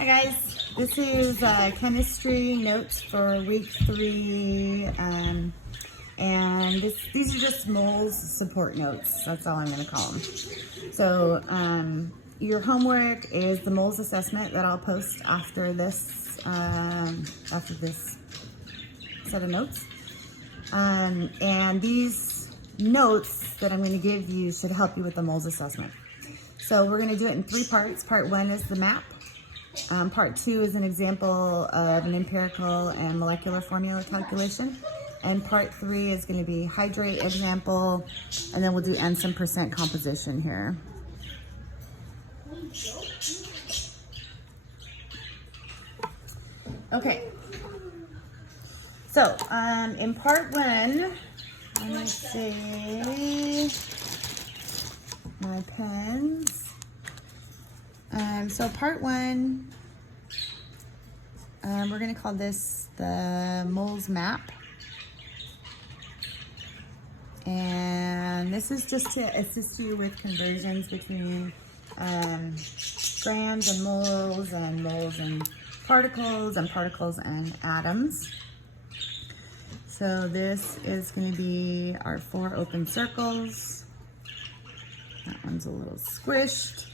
Hi guys, this is chemistry notes for week 3, and these are just moles support notes. That's all I'm going to call them. So your homework is the moles assessment that I'll post after this set of notes, and these notes that I'm going to give you should help you with the moles assessment. So we're going to do it in 3 parts. Part 1 is the map. Part 2 is an example of an empirical and molecular formula calculation. And part 3 is going to be hydrate example, and then we'll do and some percent composition here. Okay. So, in part 1, let me see my pens. So part 1, we're going to call this the moles map. And this is just to assist you with conversions between grams and moles and particles and atoms. So this is going to be our 4 open circles. That one's a little squished.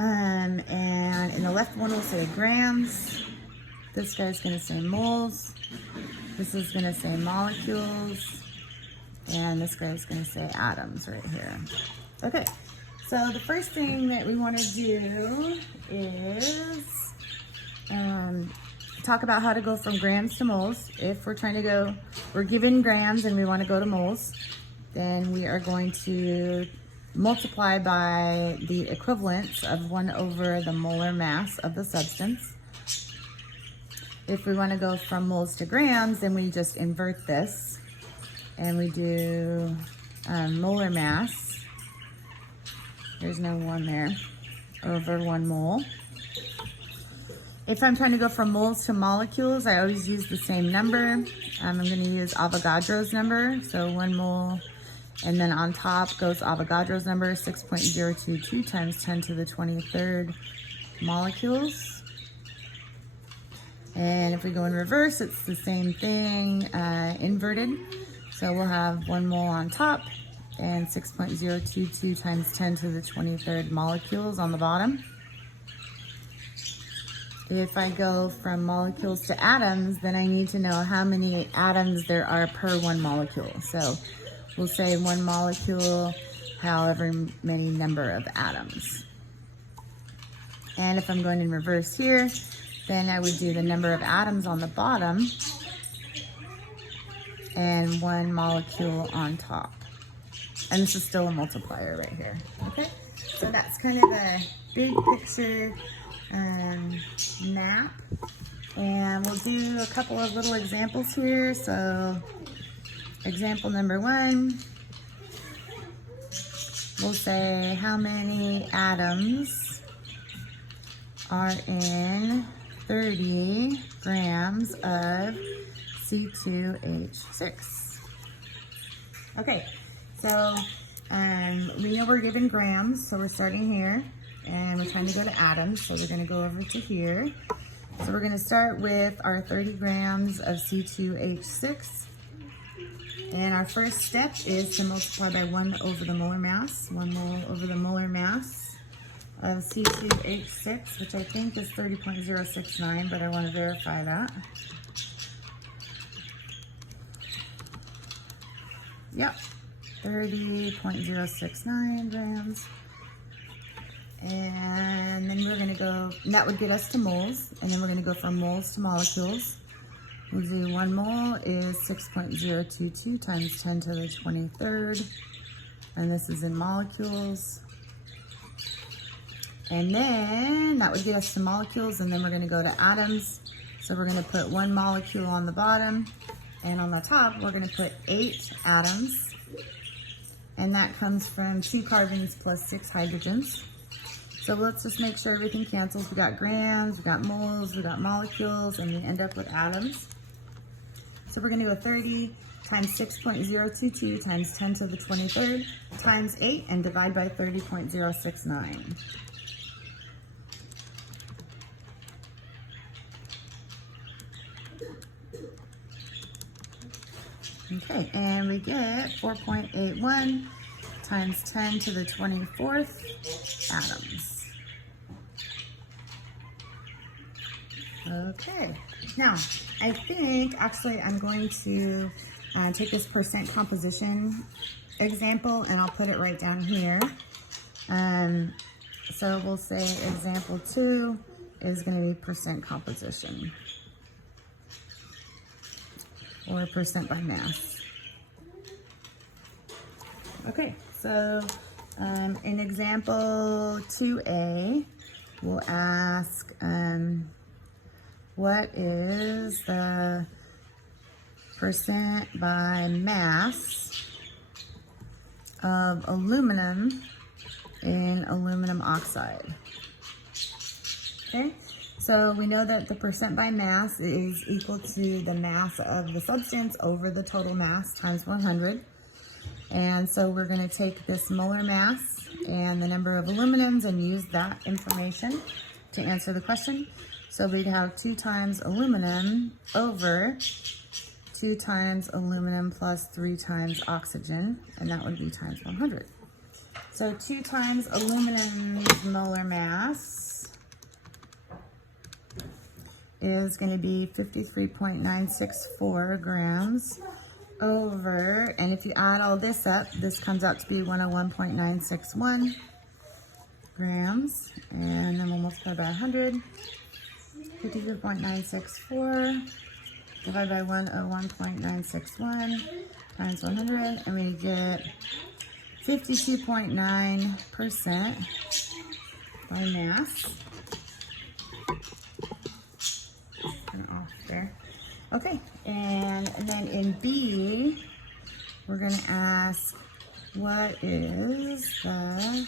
And in the left one we'll say grams. This guy's going to say moles. This is going to say molecules. And this guy's going to say atoms right here. Okay, so the first thing that we want to do is talk about how to go from grams to moles. If we're given grams and we want to go to moles, then we are going to multiply by the equivalence of 1 over the molar mass of the substance. If we want to go from moles to grams, then we just invert this and we do molar mass, there's no 1 there, over 1 mole. If I'm trying to go from moles to molecules, I always use the same number. I'm going to use Avogadro's number, so 1 mole. And then on top goes Avogadro's number, 6.022 times 10 to the 23rd molecules. And if we go in reverse, it's the same thing, inverted. So we'll have 1 mole on top and 6.022 times 10 to the 23rd molecules on the bottom. If I go from molecules to atoms, then I need to know how many atoms there are per 1 molecule. So we'll say 1 molecule, however many number of atoms. And if I'm going in reverse here, then I would do the number of atoms on the bottom and 1 molecule on top. And this is still a multiplier right here, okay? So that's kind of a big picture map. And we'll do a couple of little examples here. So example number 1, we'll say how many atoms are in 30 grams of C2H6. Okay, so we know we're given grams, so we're starting here, and we're trying to go to atoms, so we're going to go over to here. So we're going to start with our 30 grams of C2H6. And our first step is to multiply by 1 over the molar mass. 1 mole over the molar mass of C2H6, which I think is 30.069, but I want to verify that. Yep, 30.069 grams. And then we're going to go, and that would get us to moles, and then we're going to go from moles to molecules. We'll do 1 mole is 6.022 times 10 to the 23rd, and this is in molecules. And then that would get us to molecules, and then we're going to go to atoms. So we're going to put 1 molecule on the bottom, and on the top we're going to put 8 atoms, and that comes from 2 carbons plus 6 hydrogens. So let's just make sure everything cancels. We got grams, we got moles, we got molecules, and we end up with atoms. So we're going to go 30 times 6.022 times 10 to the 23rd times 8 and divide by 30.069. Okay, and we get 4.81 times 10 to the 24th atoms. Okay, now I think actually I'm going to take this percent composition example and I'll put it right down here. So we'll say example 2 is going to be percent composition or percent by mass. Okay, so in example 2A, we'll ask what is the percent by mass of aluminum in aluminum oxide. Okay, so we know that the percent by mass is equal to the mass of the substance over the total mass times 100. And so we're going to take this molar mass and the number of aluminums and use that information to answer the question. So we'd have 2 times aluminum over 2 times aluminum plus 3 times oxygen, and that would be times 100. So 2 times aluminum's molar mass is going to be 53.964 grams over, and if you add all this up, this comes out to be 101.961 grams, and then we'll multiply by 100. 53.964 divided by 101.961 times 100, and we get 52.9% by mass. And off there. Okay, and then in B, we're going to ask what is the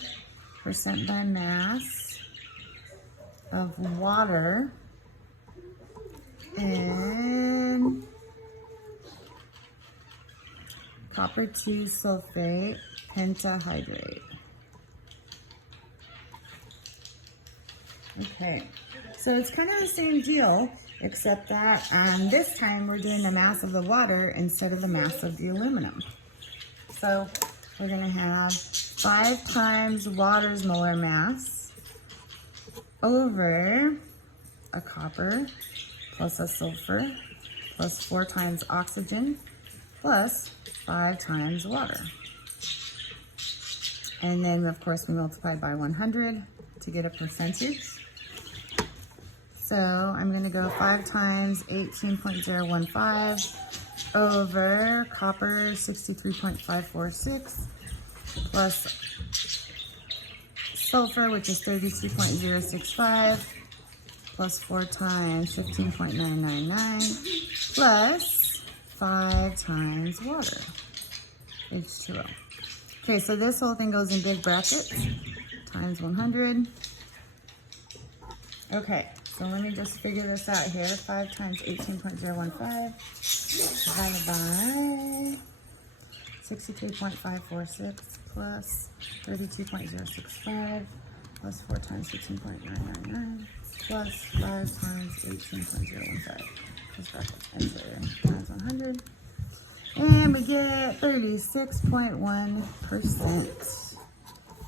percent by mass of water in copper 2 sulfate pentahydrate. Okay, so it's kind of the same deal, except that this time we're doing the mass of the water instead of the mass of the aluminum. So we're going to have 5 times water's molar mass over a copper plus a sulfur plus 4 times oxygen plus 5 times water. And then of course we multiply by 100 to get a percentage. So I'm going to go 5 times 18.015 over copper 63.546 plus sulfur, which is 32.065, plus 4 times 15.999, plus 5 times water, H2O. Okay, so this whole thing goes in big brackets, times 100. Okay, so let me just figure this out here. 5 times 18.015 divided by 63.546 plus 32.065 plus 4 times 15.999 plus 5 times 18.015. Just bracket enter times 100. And we get 36.1%.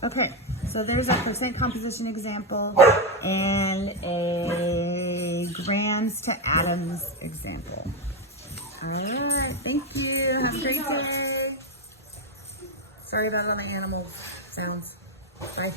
Okay, so there's a percent composition example and a grams to atoms example. All right, thank you. Have a great day. Sorry about all the animal sounds. Bye.